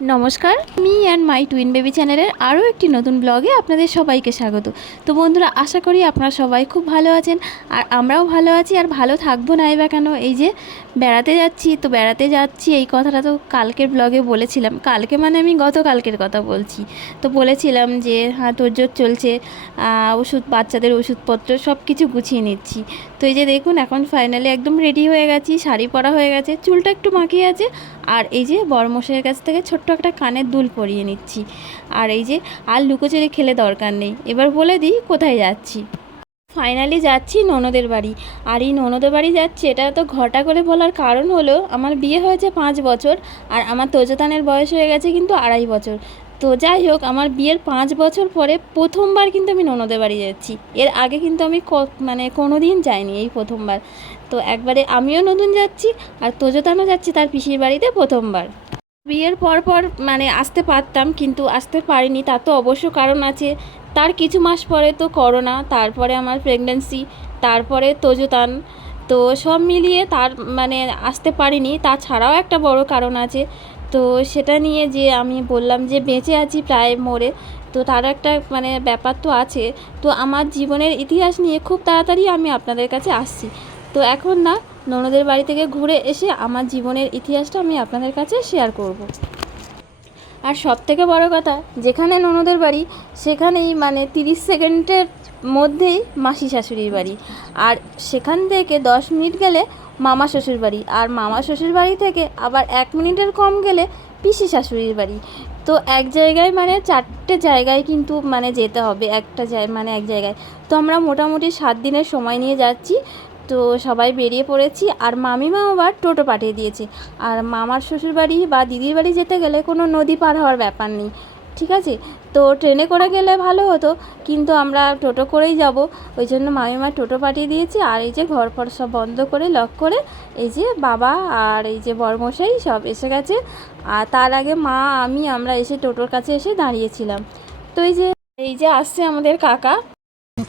নমস্কার, me and my twin baby চ্যানেলের আরও একটি নতুন ব্লগে আপনাদের সবাইকে স্বাগত। তো বন্ধুরা, আশা করি আপনারা সবাই খুব ভালো আছেন, আর আমরাও ভালো আছি, আর ভালো থাকব নাই বা কেন? এই যে বেড়াতে যাচ্ছি, তো বেড়াতে যাচ্ছি, এই কথাটা তো কালকের ব্লগে বলেছিলাম। কালকে মানে আমি গতকালকের কথা বলছি। তো বলেছিলাম যে হ্যাঁ তোরজোর চলছে ওষুধ, বাচ্চাদের ওষুধপত্র সব কিছু গুছিয়ে নিচ্ছি। তো এই যে দেখুন, এখন ফাইনালি একদম রেডি হয়ে গেছি, শাড়ি পরা হয়ে গেছে, চুলটা একটু মাখিয়ে আছে, আর এই যে বড়মশাইয়ের কাছ থেকে ছোট্ট একটা কানের দুল পরিয়ে নিচ্ছি। আর এই যে, আর লুকোচুরি খেলে দরকার নেই। এবার বলে দিই কোথায় যাচ্ছি। ফাইনালি যাচ্ছি ননদের বাড়ি। আর এই ননদের বাড়ি যাচ্ছি, এটা তো ঘটা করে বলার কারণ হলো, আমার বিয়ে হয়েছে পাঁচ বছর, আর আমার তোজতানের বয়স হয়ে গেছে কিন্তু আড়াই বছর। তো যাই হোক, আমার বিয়ের পাঁচ বছর পরে প্রথমবার কিন্তু আমি ননদের বাড়ি যাচ্ছি। এর আগে কিন্তু আমি মানে কোনো দিন যাইনি এই প্রথমবার। তো একবারে আমিও নতুন যাচ্ছি, আর তোজতানও যাচ্ছি তার পিসির বাড়িতে প্রথমবার। বিয়ের পর পর মানে আসতে পারতাম, কিন্তু আসতে পারিনি, তার তো অবশ্য কারণ আছে। তার কিছু মাস পরে তো করোনা, তারপরে আমার প্রেগন্যান্সি তারপরে তোজতান। তো সব মিলিয়ে তার মানে আসতে পারিনি, তাছাড়াও একটা বড় কারণ আছে। তো সেটা নিয়ে যে আমি বললাম যে বেঁচে আছি প্রায় মরে, তো তার একটা মানে ব্যাপার তো আছে। তো আমার জীবনের ইতিহাস নিয়ে খুব তাড়াতাড়ি আমি আপনাদের কাছে আসছি। তো এখন না ননদের বাড়ি থেকে ঘুরে এসে আমার জীবনের ইতিহাসটা আমি আপনাদের কাছে শেয়ার করব। আর সব থেকে বড় কথা, যেখানে ননদের বাড়ি, সেখানেই মানে তিরিশ সেকেন্ডের মধ্যেই মাসি শাশুড়ির বাড়ি। আর সেখান থেকে দশ মিনিট গেলে মামা শ্বশুর বাড়ি। আর মামা শ্বশুর বাড়ি থেকে আবার এক মিনিটের কম গেলে পিসি শাশুড়ির বাড়ি। তো এক জায়গায় মানে চারটে জায়গায় কিন্তু মানে যেতে হবে, একটা জায় মানে এক জায়গায়। তো আমরা মোটামুটি সাত দিনের সময় নিয়ে যাচ্ছি। তো সবাই বেরিয়ে পড়েছি আর মামিমা আবার টোটো পাঠিয়ে দিয়েছে। আর মামার শ্বশুর বাড়ি বা দিদির বাড়ি যেতে গেলে কোনো নদী পার হওয়ার ব্যাপার নেই, ঠিক আছে? তো ট্রেনে করে গেলে ভালো হতো, কিন্তু আমরা টোটো করেই যাব। ওই জন্য মামিমা টোটো পাঠিয়ে দিয়েছি আর এই যে ঘর ফর সব বন্ধ করে, লক করে এই যে বাবা আর এই যে বরমশাই সব এসে গেছে। আর তার আগে মা, আমি, আমরা এসে টোটোর কাছে এসে দাঁড়িয়েছিলাম। তো এই যে এই যে আসছে আমাদের কাকা।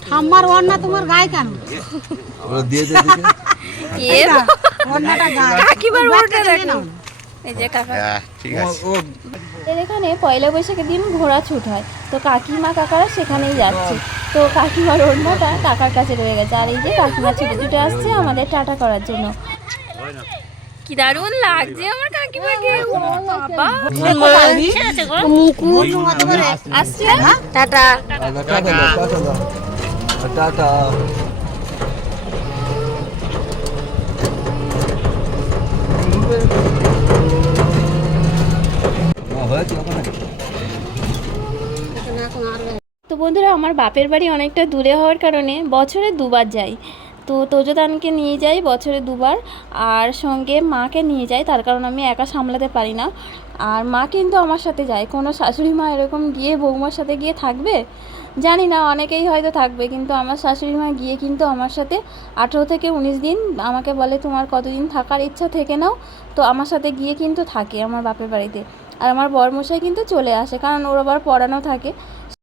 ঠাম্মার ওড়না তোমার গায়ে কেন? ওরা দিয়ে দে দিকে। ওড়নাটা গায়ে কাকিমার ওড়না দেখো। এই যে কাকা। হ্যাঁ, ঠিক আছে। এর এখানে পয়লা বৈশাখের দিন ঘোড়া ছুট হয়। তো কাকিমা কাকারা সেখানেই যাচ্ছে। তো কাকিমার ওড়নাটা কাকার কাছে রয়ে গেছে। আর এই যে কাকিমা ছুটে ছুটে আসছে আমাদের টাটা করার জন্য। কি দারুণ লাগছে আমার কাকিমাকে। বাবা। মুকুট। আসছে। Tata tata. টাটা দাও। টাটা না, হয়েছে ওখানে? তো বন্ধুরা আমার বাপের বাড়ি অনেকটা দূরে হওয়ার কারণে বছরে দুবার যাই। তো তোজদানকে নিয়ে যাই বছরে দুবার আর সঙ্গে মাকে নিয়ে যাই, তার কারণ আমি একা সামলাতে পারি না। আর মা কিন্তু আমার সাথে যায়। কোনো শাশুড়ি মা এরকম গিয়ে বৌমার সাথে গিয়ে থাকবে? জানি না, অনেকেই হয়তো থাকবে, কিন্তু আমার শাশুড়ি মা গিয়ে কিন্তু আমার সাথে আঠেরো থেকে উনিশ দিন আমাকে বলে, তোমার কতদিন থাকার ইচ্ছা থেকে নাও। তো আমার সাথে গিয়ে কিন্তু থাকে আমার বাপের বাড়িতে। আর আমার বরমশাই কিন্তু চলে আসে, কারণ ওর আবার পড়ানো থাকে।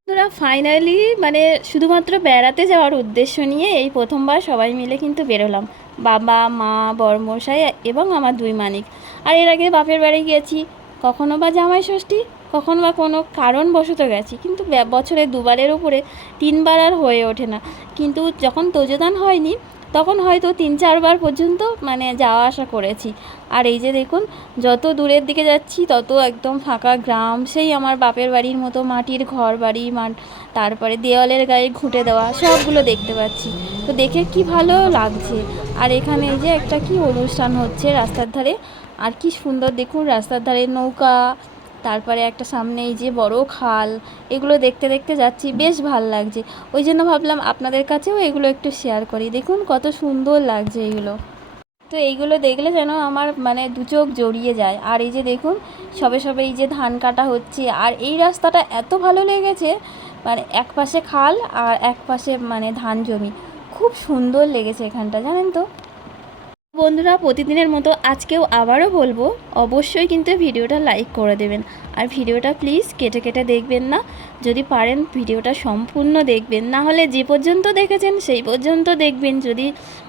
বন্ধুরা ফাইনালি মানে শুধুমাত্র বেড়াতে যাওয়ার উদ্দেশ্য নিয়ে এই প্রথমবার সবাই মিলে কিন্তু বেরোলাম। বাবা, মা, বরমশাই এবং আমার দুই মানিক। আর এর আগে বাপের বাড়ি গেছি কখনো বা জামাই ষষ্ঠী, কখনো বা কোনো কারণবশত গেছি। কিন্তু বছরে দুবারের উপরে তিনবার আর হয়ে ওঠে না। কিন্তু যখন তোজদান হয়নি তখন হয়তো তিন চারবার পর্যন্ত মানে যাওয়া আসা করেছি। আর এই যে দেখুন, যত দূরের দিকে যাচ্ছি, তত একদম ফাঁকা গ্রাম। সেই আমার বাপের বাড়ির মতো মাটির ঘর বাড়ি মাঠ তারপরে দেওয়ালের গায়ে ঘুঁটে দেওয়া, সবগুলো দেখতে পাচ্ছি। তো দেখে কি ভালো লাগছে। আর এখানে এই যে একটা কি অনুষ্ঠান হচ্ছে রাস্তার ধারে। আর কি সুন্দর দেখুন, রাস্তার ধারে নৌকা তারপরে একটা সামনে এই যে বড় খাল, এগুলো দেখতে দেখতে যাচ্ছি, বেশ ভালো লাগছে। ওই জন্য ভাবলাম আপনাদের কাছেও এগুলো একটু শেয়ার করি। দেখুন কত সুন্দর লাগছে এগুলো। তো এইগুলো দেখলে যেন আমার মানে দু চোখ জড়িয়ে যায়। আর এই যে দেখুন, সবে সবে এই যে ধান কাটা হচ্ছে। আর এই রাস্তাটা এত ভালো লেগেছে মানে এক পাশে খাল আর এক পাশে মানে ধান জমি। খুব সুন্দর লেগেছে এখানটা, জানেন তো? বন্ধুরা, প্রতিদিনের মতো আজকেও আবারও বলব, অবশ্যই কিন্তু ভিডিওটা লাইক করে দেবেন। আর ভিডিওটা প্লিজ কেটে কেটে দেখবেন না। যদি পারেন ভিডিওটা সম্পূর্ণ দেখবেন। না হলে যে পর্যন্ত দেখেছেন, সেই পর্যন্ত দেখবেন। যদি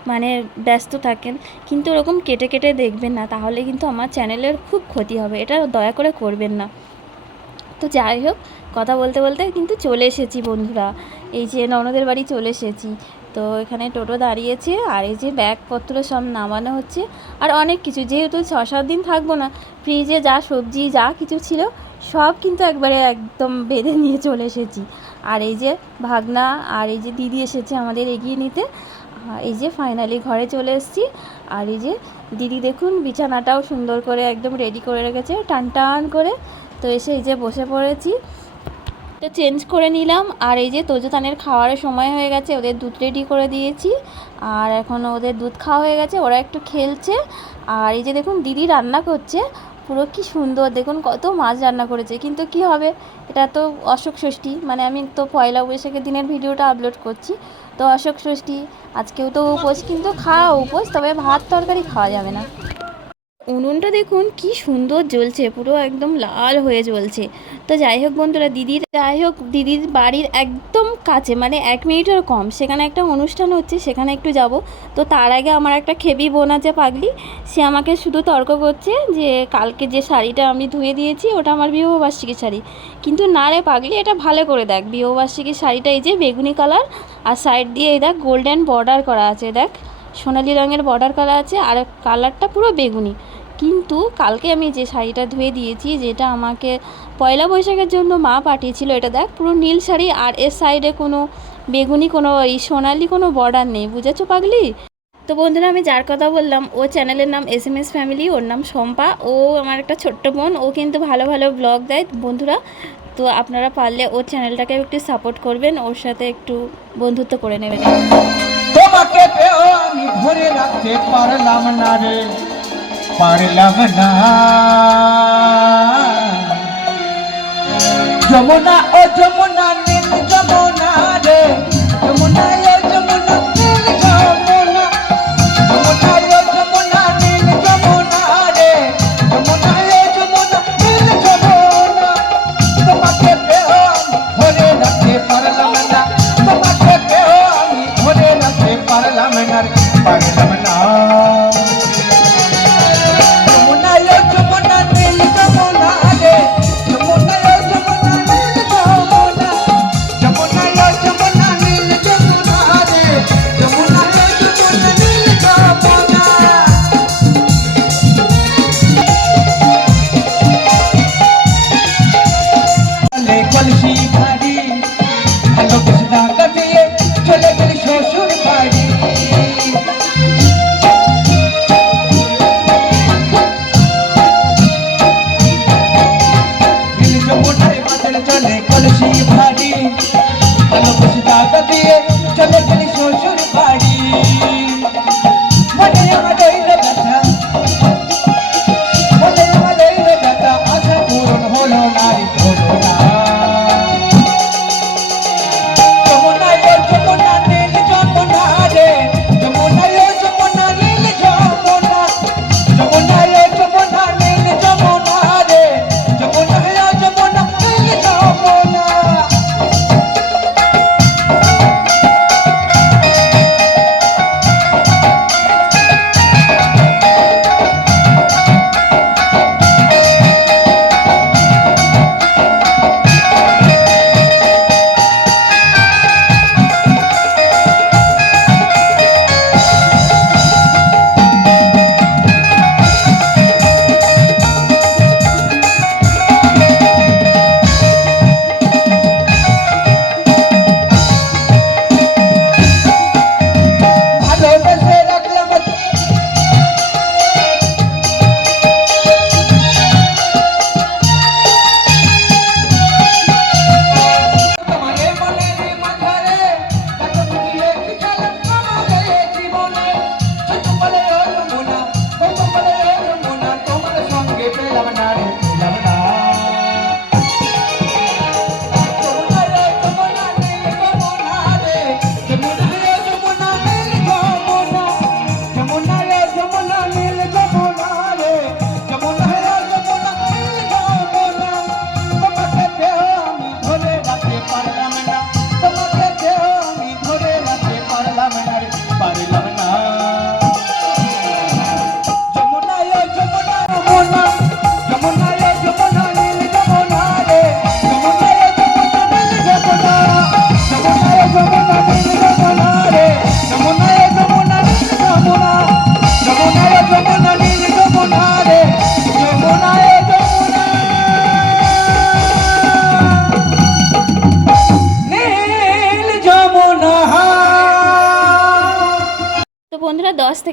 মানে ব্যস্ত থাকেন, কিন্তু ওরকম কেটে কেটে দেখবেন না, তাহলে কিন্তু আমার চ্যানেলের খুব ক্ষতি হবে। এটা দয়া করে করবেন না। তো যাই হোক, কথা বলতে বলতে কিন্তু চলে এসেছি বন্ধুরা। এই যে ননদের বাড়ি চলে এসেছি। তো এখানে টোটো দাঁড়িয়েছে আর এই যে ব্যাগপত্র সব নামানো হচ্ছে আর অনেক কিছু। যেহেতু ছ সাত দিন থাকব না ফ্রিজে যা সবজি, যা কিছু ছিল, সব কিন্তু একবারে একদম বেঁধে নিয়ে চলে এসেছি। আর এই যে ভাগনা আর এই যে দিদি এসেছে আমাদের এগিয়ে নিতে। এই যে ফাইনালি ঘরে চলে এসেছি। আর এই যে দিদি দেখুন, বিছানাটাও সুন্দর করে একদম রেডি করে রেখেছে, টান টান করে। তো এসে এই যে বসে পড়েছি। তো চেঞ্জ করে নিলাম। আর এই যে তোজোতানের খাওয়ারের সময় হয়ে গেছে, ওদের দুধ রেডি করে দিয়েছি। আর এখন ওদের দুধ খাওয়া হয়ে গেছে, ওরা একটু খেলছে। আর এই যে দেখুন, দিদি রান্না করছে, পুরো কি সুন্দর, দেখুন কত মাছ রান্না করেছে। কিন্তু কি হবে, এটা তো অশোক ষষ্ঠী মানে আমি তো পয়লা বৈশাখের দিনের ভিডিওটা আপলোড করছি। তো অশোক ষষ্ঠী, আজকেও তো উপোস, কিন্তু খাওয়া উপোস, তবে ভাত তরকারি খাওয়া যাবে না। উনুনটা দেখুন কি সুন্দর জ্বলছে, পুরো একদম লাল হয়ে জ্বলছে। তো যাই হোক বন্ধুরা, দিদির, যাই হোক, দিদির বাড়ির একদম কাছে মানে এক মিনিটের কম, সেখানে একটা অনুষ্ঠান হচ্ছে, সেখানে একটু যাব। তো তার আগে আমার একটা খেবি বোন আছে পাগলি, সে আমাকে শুধু তর্ক করছে যে কালকে যে শাড়িটা আমি ধুয়ে দিয়েছি, ওটা আমার বিবাহবার্ষিকী শাড়ি। কিন্তু না রে পাগলি, এটা ভালো করে দেখ, বিবাহবার্ষিকী শাড়িটা এই যে বেগুনি কালার, আর সাইড দিয়ে এই দেখ গোল্ডেন বর্ডার করা আছে, দেখ। সোনালি রঙের বর্ডার করা আছে আর কালারটা পুরো বেগুনি। কিন্তু কালকে আমি যে শাড়িটা ধুয়ে দিয়েছি, যেটা আমাকে পয়লা বৈশাখের জন্য মা পাঠিয়েছিল, এটা দেখ, পুরো নীল শাড়ি আর এর সাইডে কোনো বেগুনি, কোনো এই সোনালি কোনো বর্ডার নেই। বুঝেছ পাগলি? তো বন্ধুরা, আমি যার কথা বললাম, ও চ্যানেলের নাম এস এম এস ফ্যামিলি ওর নাম শম্পা। ও আমার একটা ছোট্ট বোন, ও কিন্তু ভালো ভালো ব্লগ দেয়। বন্ধুরা, তো আপনারা পারলে ওর চ্যানেলটাকে একটু সাপোর্ট করবেন, ওর সাথে একটু বন্ধুত্ব করে নেবেন। ধরে রাখতে পারলাম না রে। পারলাম না। যমুনা ও যমুনা নীল যমুনা রে। যমুনা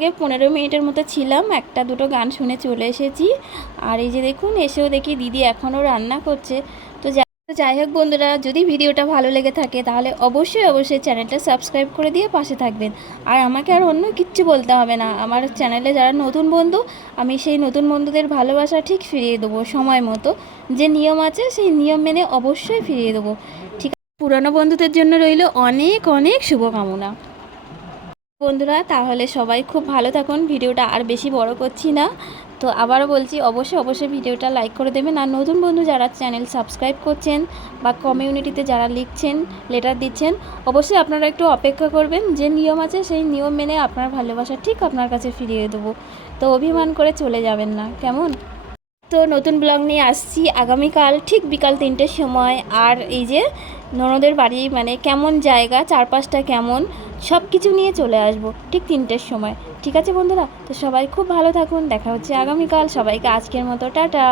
থেকে পনেরো মিনিটের মতো ছিলাম, একটা দুটো গান শুনে চলে এসেছি। আর এই যে দেখুন, এসেও দেখি দিদি এখনও রান্না করছে। তো যাই হোক বন্ধুরা, যদি ভিডিওটা ভালো লেগে থাকে, তাহলে অবশ্যই অবশ্যই চ্যানেলটা সাবস্ক্রাইব করে দিয়ে পাশে থাকবেন। আর আমাকে আর অন্য কিচ্ছু বলতে হবে না। আমার চ্যানেলে যারা নতুন বন্ধু, আমি সেই নতুন বন্ধুদের ভালোবাসা ঠিক ফিরিয়ে দেবো সময় মতো। যে নিয়ম আছে, সেই নিয়ম মেনে অবশ্যই ফিরিয়ে দেবো। ঠিক আছে, পুরনো বন্ধুদের জন্য রইল অনেক অনেক শুভকামনা। বন্ধুরা, তাহলে সবাই খুব ভালো থাকুন। ভিডিওটা আর বেশি বড় করছি না। তো আবারও বলছি, অবশ্যই অবশ্যই ভিডিওটা লাইক করে দেবেন। আর নতুন বন্ধু যারা চ্যানেল সাবস্ক্রাইব করছেন বা কমিউনিটিতে যারা লিখছেন লেটার দিচ্ছেন, অবশ্যই আপনারা একটু অপেক্ষা করবেন। যে নিয়ম আছে, সেই নিয়ম মেনে আপনার ভালোবাসা ঠিক আপনার কাছে ফিরিয়ে দেবো। তো অভিমান করে চলে যাবেন না। কেমন? তো নতুন ব্লগ নিয়ে আসছি। আগামীকাল ঠিক বিকাল তিনটের সময়। আর এই যে ননদের বাড়ি মানে কেমন জায়গা, চারপাশটা কেমন? সব কিছু নিয়ে চলে আসব ঠিক তিনটের সময়। ঠিক আছে বন্ধুরা? তো সবাই খুব ভালো থাকুন, দেখা হচ্ছে আগামীকাল। সবাইকে আজকের মতো, টাটা!